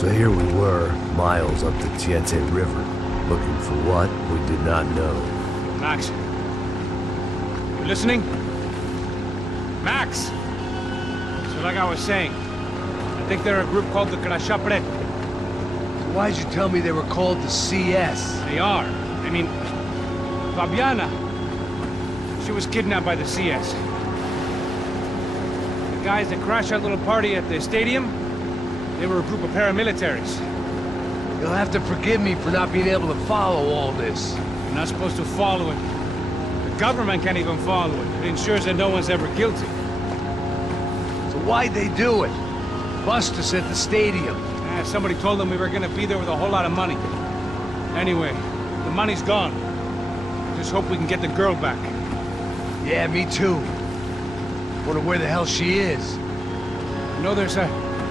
So here we were, miles up the Tiete River, looking for what we did not know. Max, you listening? Max! So like I was saying, I think they're a group called the Crachapre. Why'd you tell me they were called the CS? They are. I mean, Fabiana, she was kidnapped by the CS. The guys that crashed that little party at the stadium, they were a group of paramilitaries. You'll have to forgive me for not being able to follow all this. You're not supposed to follow it. The government can't even follow it. It ensures that no one's ever guilty. So why'd they do it? Bust us at the stadium. Somebody told them we were gonna be there with a whole lot of money. Anyway, the money's gone. Just hope we can get the girl back. Yeah, me too. Wonder where the hell she is. You know there's a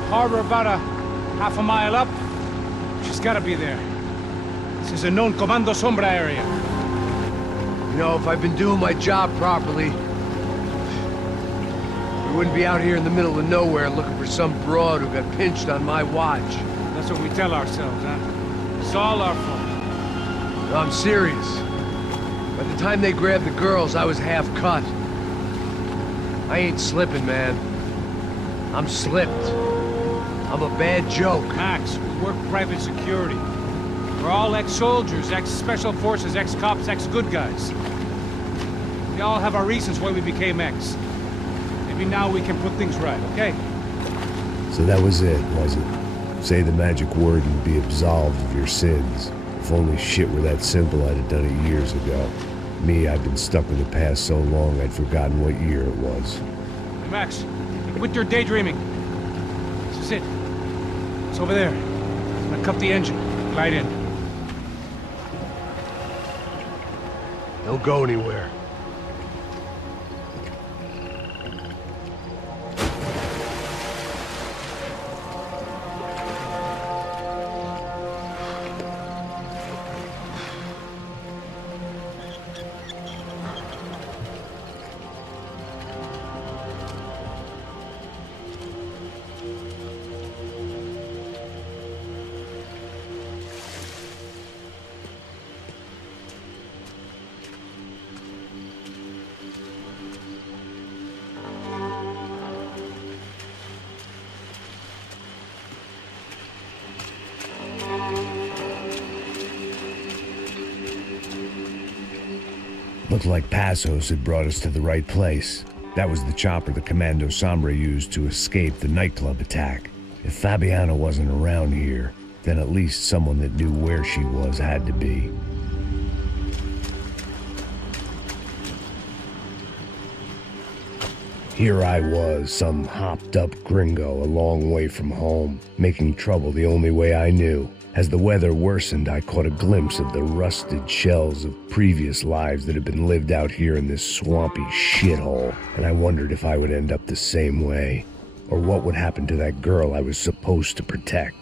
harbor about a half a mile up? She's gotta be there. This is a known Comando Sombra area. You know, if I've been doing my job properly, we wouldn't be out here in the middle of nowhere looking for some broad who got pinched on my watch. That's what we tell ourselves, huh? It's all our fault. No, I'm serious. By the time they grabbed the girls, I was half cut. I ain't slipping, man. I'm slipped. I'm a bad joke. Max, we work private security. We're all ex-soldiers, ex-special forces, ex-cops, ex-good guys. We all have our reasons why we became ex. Maybe now we can put things right, okay? So that was it, was it? Say the magic word and be absolved of your sins. If only shit were that simple, I'd have done it years ago. Me, I've been stuck in the past so long I'd forgotten what year it was. Hey, Max, quit your daydreaming. This is it. It's over there. I'm gonna cut the engine. Glide in. Don't go anywhere. Looked like Passos had brought us to the right place. That was the chopper the Comando Sombra used to escape the nightclub attack. If Fabiana wasn't around here, then at least someone that knew where she was had to be. Here I was, some hopped-up gringo a long way from home, making trouble the only way I knew. As the weather worsened, I caught a glimpse of the rusted shells of previous lives that had been lived out here in this swampy shithole, and I wondered if I would end up the same way, or what would happen to that girl I was supposed to protect.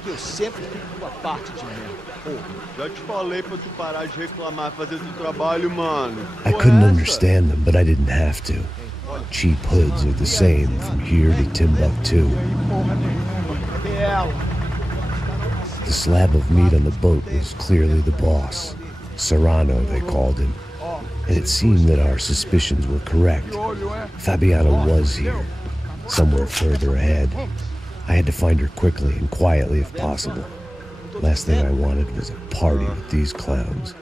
Que eu sempre fico com a parte de mim. Já te falei pra tu parar de reclamar e fazer teu trabalho, mano. I couldn't understand them, but I didn't have to. Cheap hoods are the same from here to Timbuktu. The slab of meat on the boat was clearly the boss. Serrano, they called him. And it seemed that our suspicions were correct. Fabiana was here, somewhere further ahead. I had to find her quickly and quietly if possible. Last thing I wanted was a party with these clowns.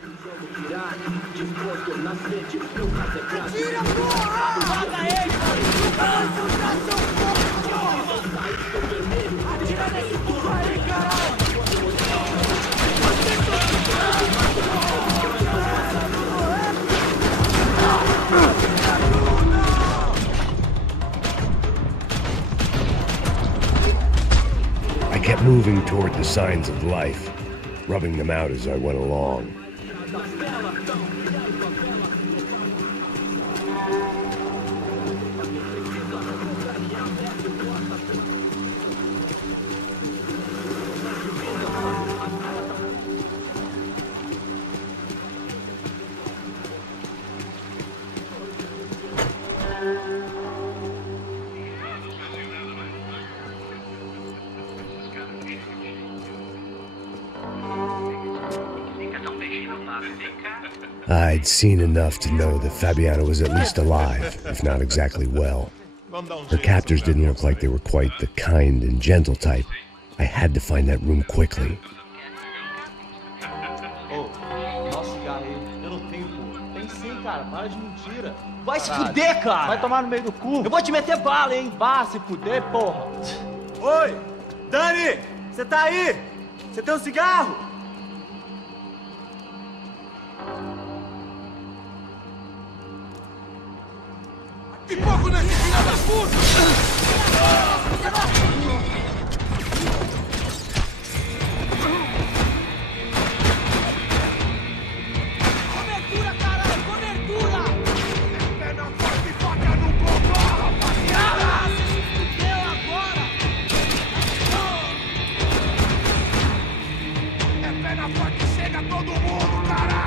I kept moving toward the signs of life. rubbing them out as I went along. I'd seen enough to know that Fabiana was at least alive, if not exactly well. Her captors didn't look like they were quite the kind and gentle type. I had to find that room quickly. Ô, dá um cigarro aí. Eu não tenho, pô. Tem sim, cara. Para de mentira. Vai se fuder, cara. Vai tomar no meio do cu. Eu vou te meter bala, hein. Vá se fuder, porra. Oi! Dani! Você tá aí? Você tem um cigarro? Que pouco nesse filho da puta! Cobertura, caralho! Cobertura! É pé na porta e faca no cocô, rapaziada! Se fudeu agora! É pé na porta e chega todo mundo, caralho!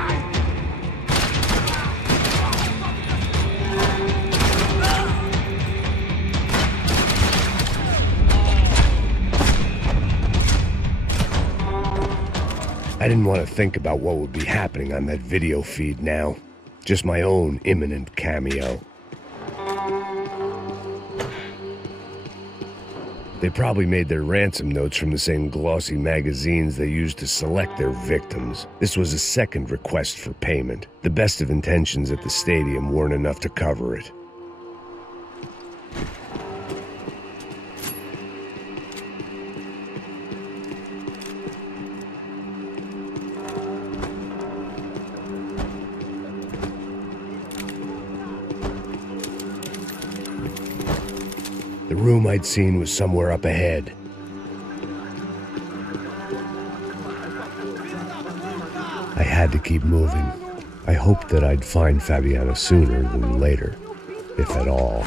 I didn't want to think about what would be happening on that video feed now. Just my own imminent cameo. They probably made their ransom notes from the same glossy magazines they used to select their victims. This was a second request for payment. The best of intentions at the stadium weren't enough to cover it. The room I'd seen was somewhere up ahead. I had to keep moving. I hoped that I'd find Fabiana sooner than later, if at all.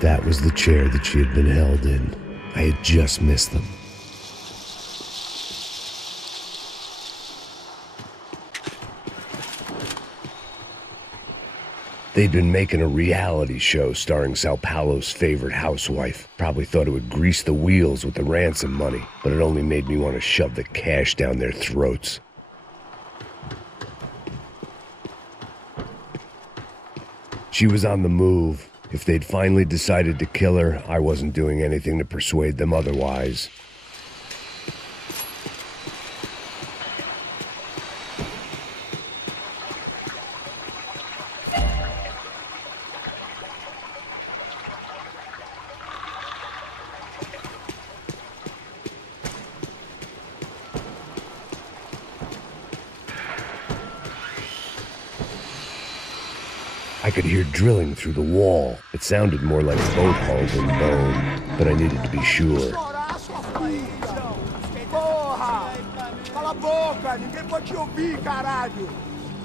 That was the chair that she had been held in. I had just missed them. They'd been making a reality show starring Sao Paulo's favorite housewife. Probably thought it would grease the wheels with the ransom money, but it only made me want to shove the cash down their throats. She was on the move. If they'd finally decided to kill her, I wasn't doing anything to persuade them otherwise. I could hear drilling through the wall. It sounded more like boat hull than bone, but I needed to be sure. Porra! Cala a boca! Ninguém pode te ouvir, caralho!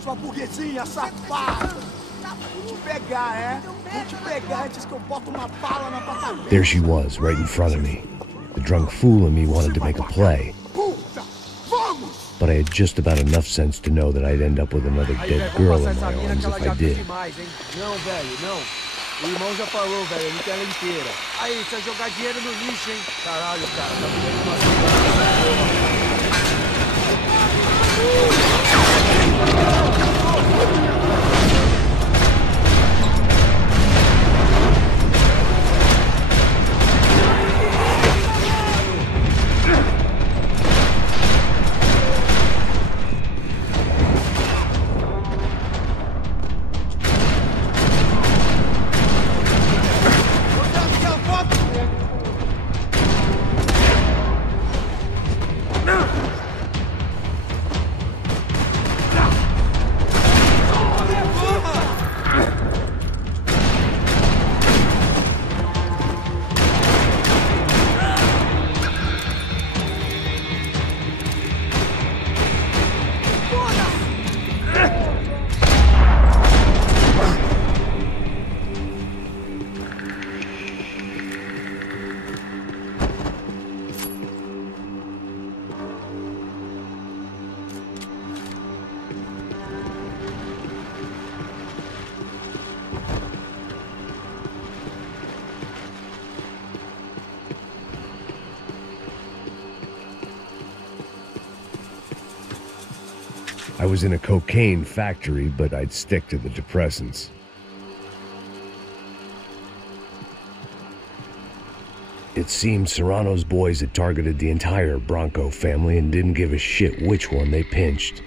Sua burguesinha safada! Vou te pegar, é? Vou te pegar antes que eu boto uma bala na tua cabeça! There she was, right in front of me. The drunk fool in me wanted to make a play. But I had just about enough sense to know that I'd end up with another dead girl in my arms if I did. Não, velho, não. O irmão já falou, velho, ele quer ela inteira. Aí, você vai jogar dinheiro no lixo, hein? Caralho, cara, tá vendo uma cidade. I was in a cocaine factory, but I'd stick to the depressants. It seemed Serrano's boys had targeted the entire Bronco family and didn't give a shit which one they pinched.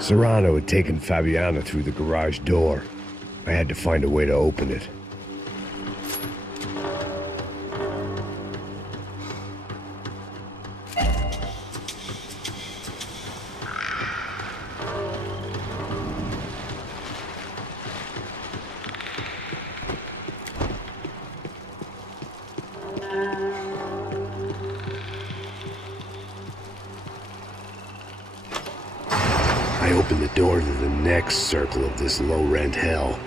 Serrano had taken Fabiana through the garage door. I had to find a way to open it. I opened the door to the next circle of this low-rent hell.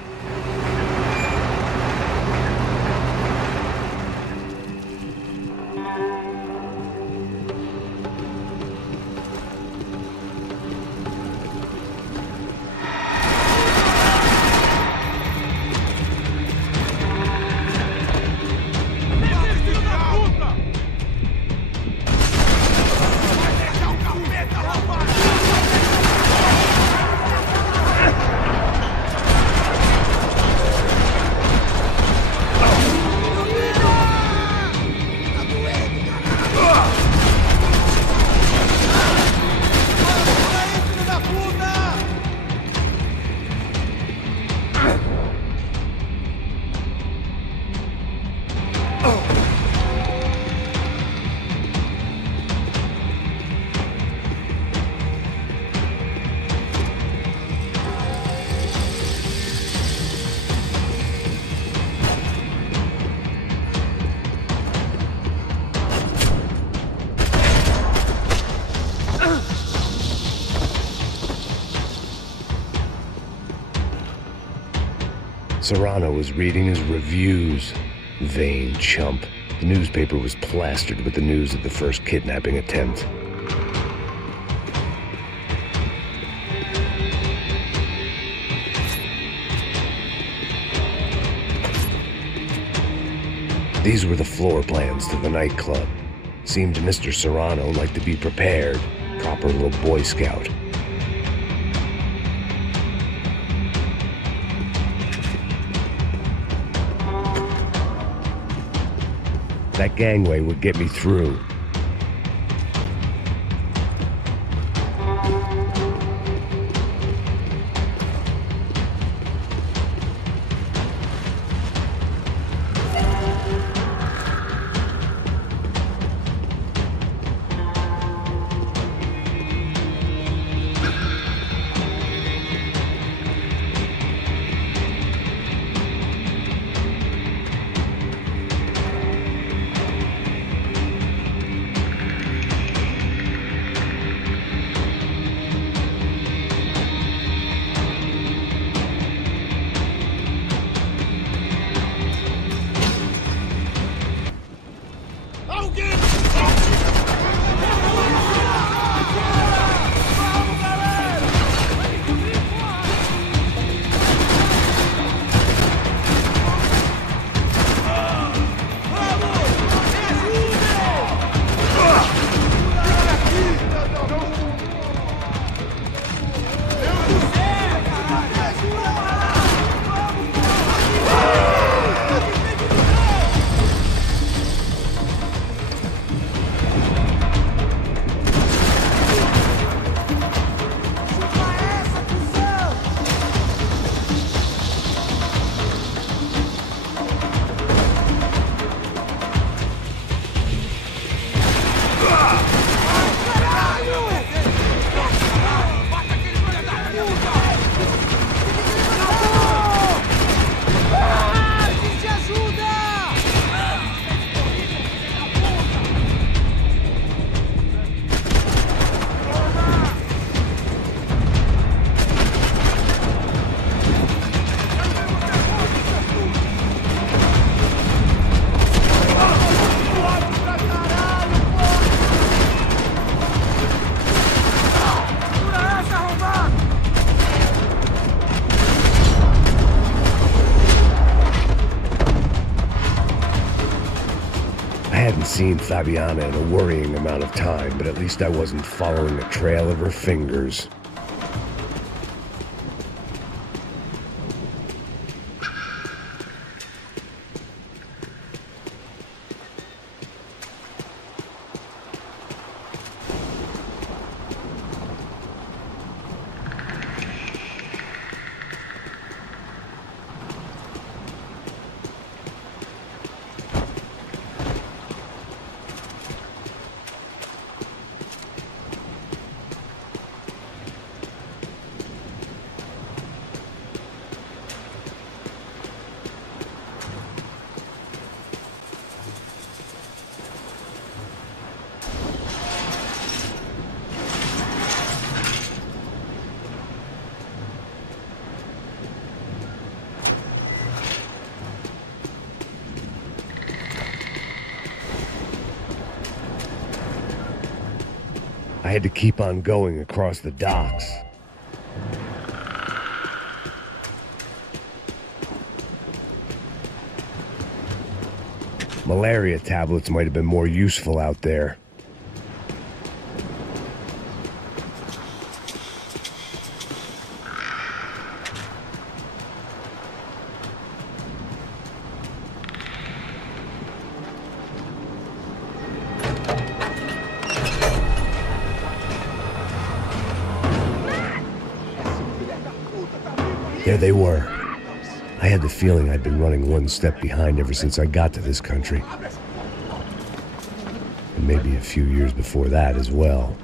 Serrano was reading his reviews. Vain chump. The newspaper was plastered with the news of the first kidnapping attempt. These were the floor plans to the nightclub. Seemed to Mr. Serrano like to be prepared. Proper little Boy Scout. That gangway would get me through. I hadn't seen Fabiana in a worrying amount of time, but at least I wasn't following a trail of her fingers. I had to keep on going across the docks. Malaria tablets might have been more useful out there. There they were. I had the feeling I'd been running one step behind ever since I got to this country. And maybe a few years before that as well.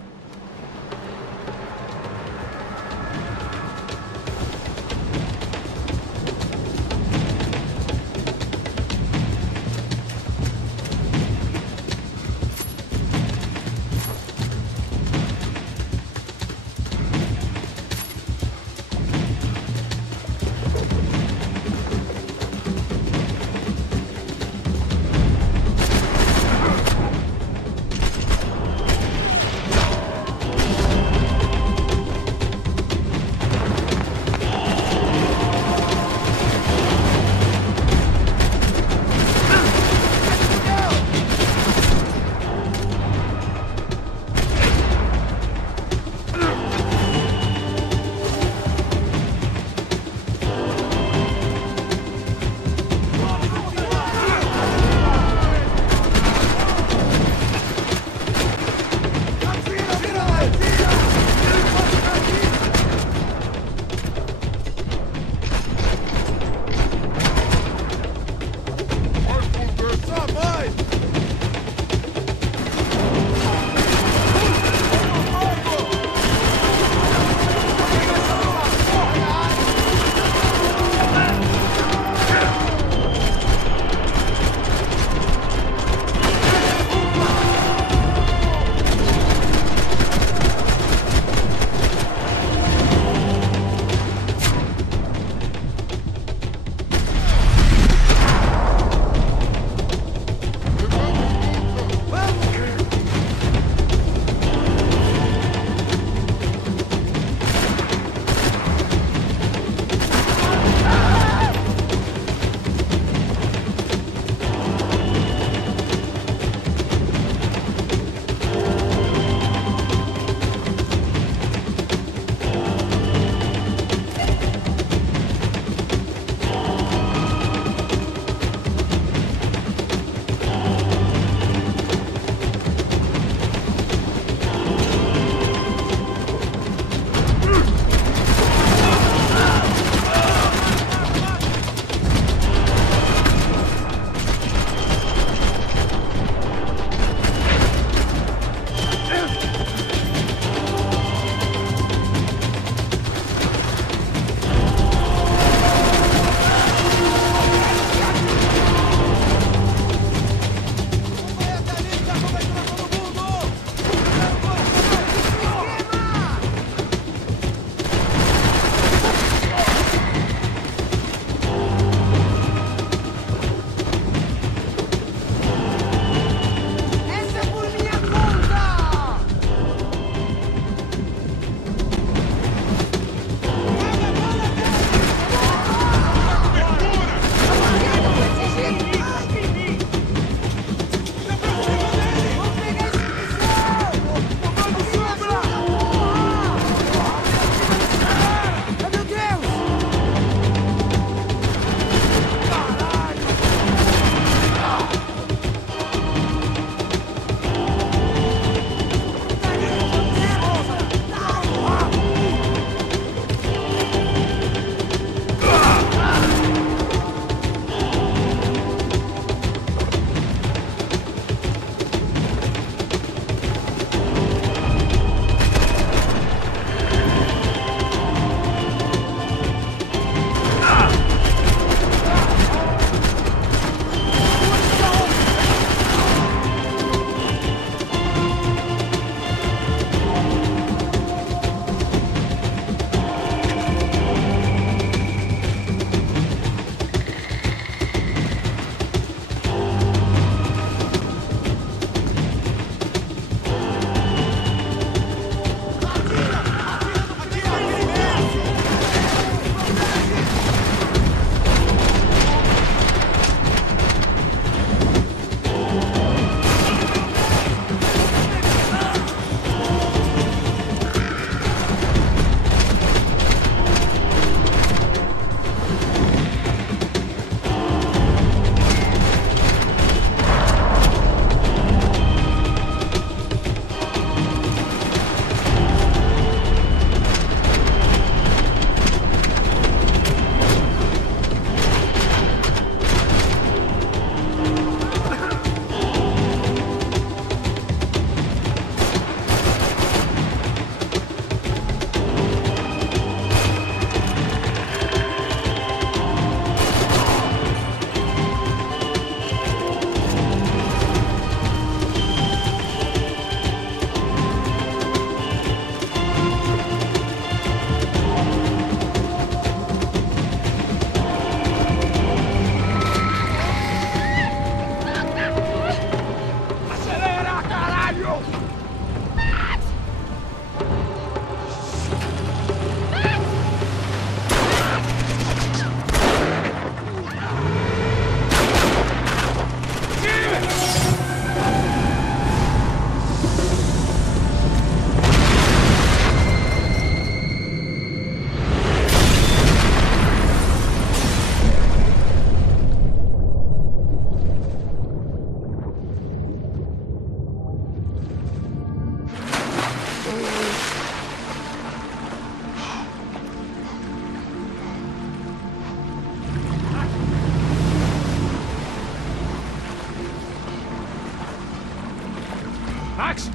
Max?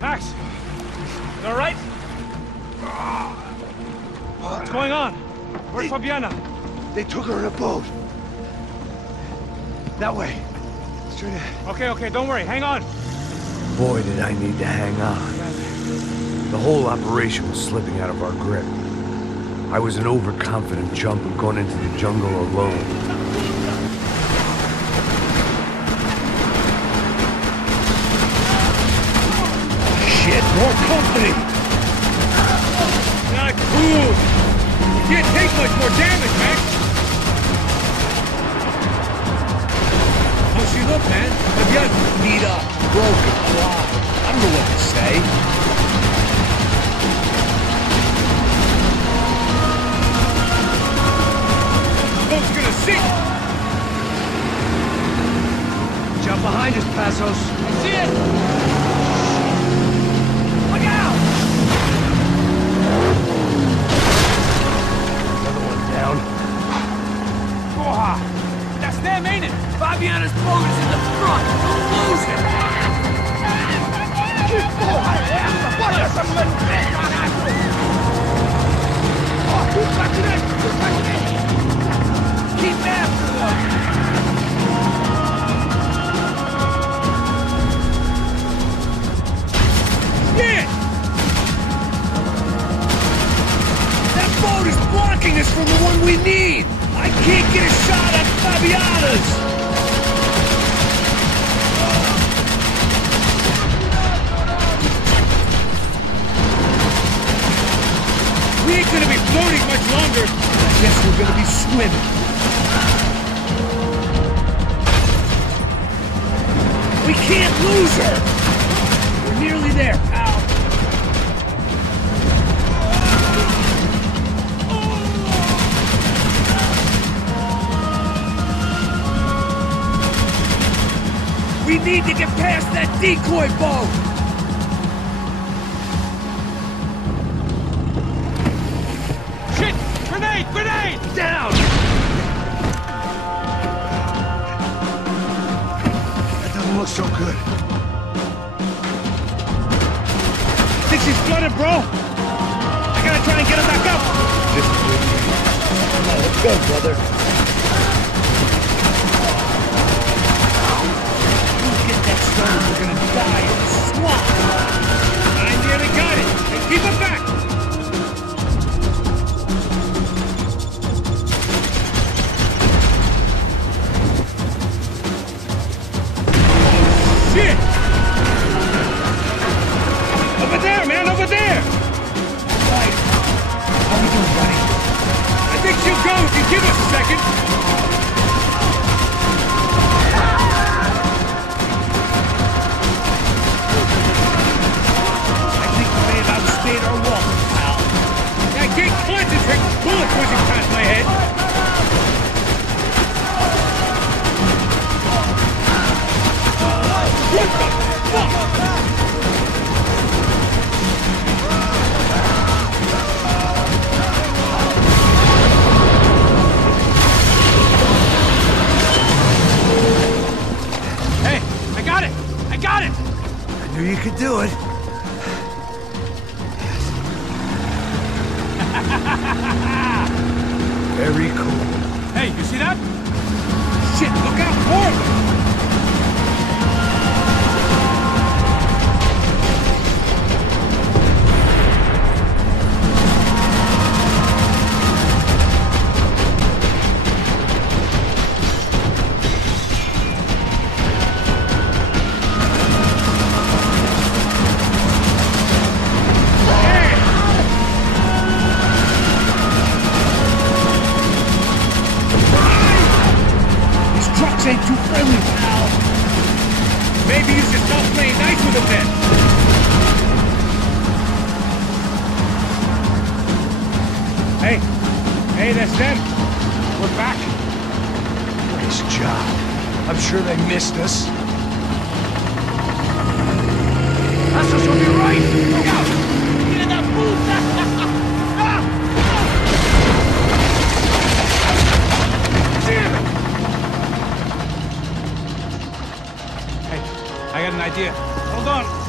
Max? You all right? What's going on? Where's Fabiana? They took her in a boat. That way. Straight ahead. Okay, don't worry. Hang on. Boy, did I need to hang on. The whole operation was slipping out of our grip. I was an overconfident chump and going into the jungle alone. Shit, more company! Not cool! You can't take much more damage, Max! How's she look, man? Fabiana, beat up, broken, alive. I don't know what to say. Boat's gonna sink! Jump behind us, Passos. See it! Look out! Another one down. Porra! That's them, ain't it? Fabiana's boat is in the front! Don't lose it! Que porra é essa? Bota essa mulher no pé, caralho! Ó, tudo pra direita, tudo pra direita! Keep after them! Shit! That boat is blocking us from the one we need! I can't get a shot at Fabiana's! We ain't gonna be floating much longer! I guess we're gonna be swimming. We can't lose her! We're nearly there, pal. We need to get past that decoy boat! Shit! Grenade! Grenade! Down! That doesn't look so good. Think she's flooded, bro? I gotta try and get her back up! This is good. Let's go, brother. Get that stone, we're gonna die in the swamp! I nearly got it! Hey, keep it back! Shit! Over there, man, over there! Right. How we doing, buddy? I think she'll go if you give us a second. I think we may have outstayed our welcome, pal. I can't concentrate with bullets whizzing past my head. What the fuck? Hey, I got it! I got it! I knew you could do it. Very cool. Hey, you see that? Shit, look out, more of them! Ain't too friendly, pal. Maybe you should stop playing nice with them then. Hey, that's them. We're back. Nice job. I'm sure they missed us. Passos will be right! Look out! Filha da puta! Damn it! Hey, I got an idea. Hold on.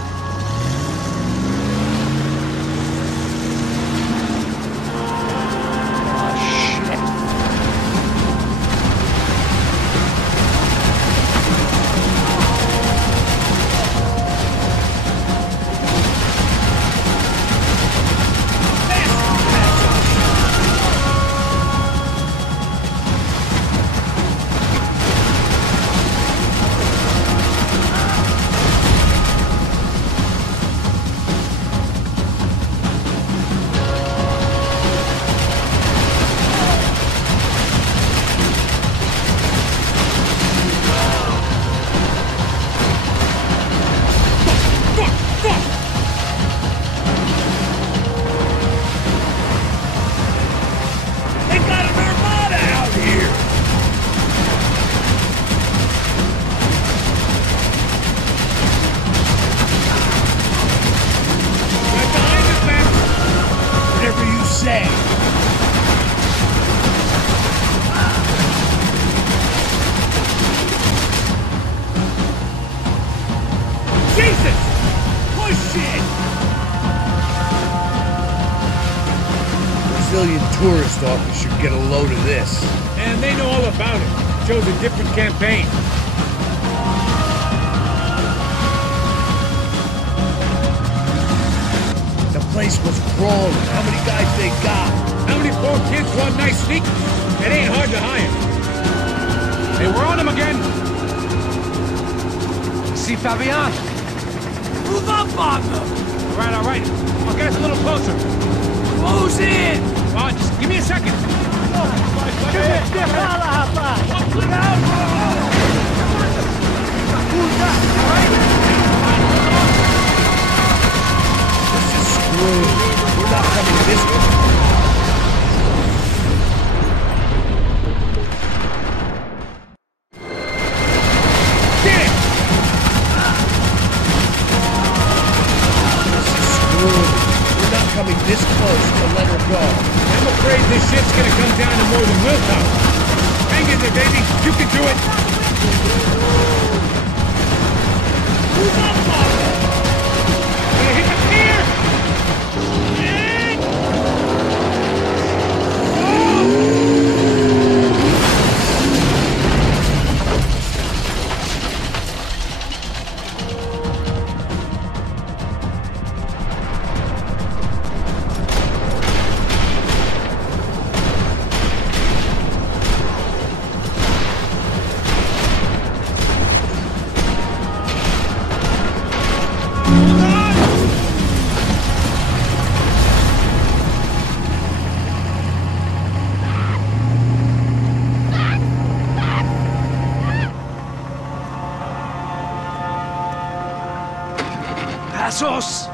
Tourist office should get a load of this. And they know all about it. Chose a different campaign. The place was crawling. How many guys they got? How many poor kids want nice sneakers? It ain't hard to hire. Hey, we're on him again. See Fabian? Move up on them! All right. I'll get us a little closer. Close in! Come on, just give me a second. This is screwed. We're not coming this way. Coming this close to let her go. I'm afraid this shit's gonna come down to more than willpower. Hang in there, baby. You can do it. Move up, Bob. Gonna hit the pier.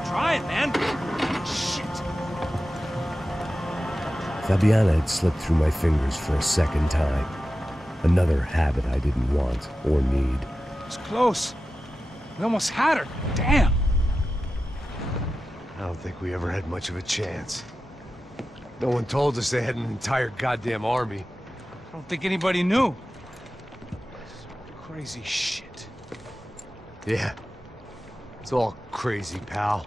Try it, man. Shit. Fabiana had slipped through my fingers for a second time. Another habit I didn't want or need. It's close. We almost had her. Damn. I don't think we ever had much of a chance. No one told us they had an entire goddamn army. I don't think anybody knew. Crazy shit. Yeah. It's all crazy, pal.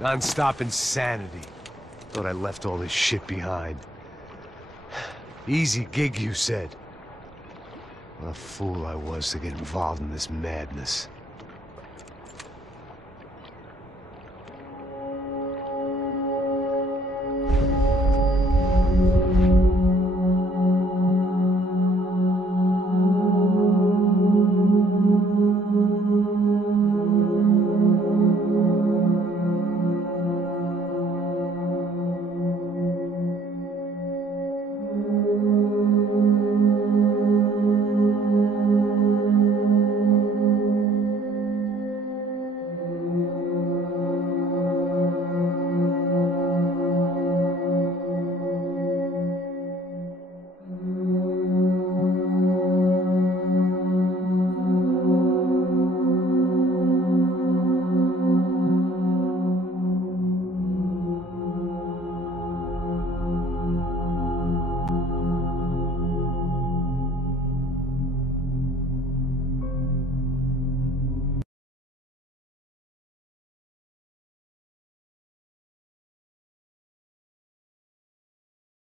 Non-stop insanity. Thought I left all this shit behind. Easy gig, you said. What a fool I was to get involved in this madness.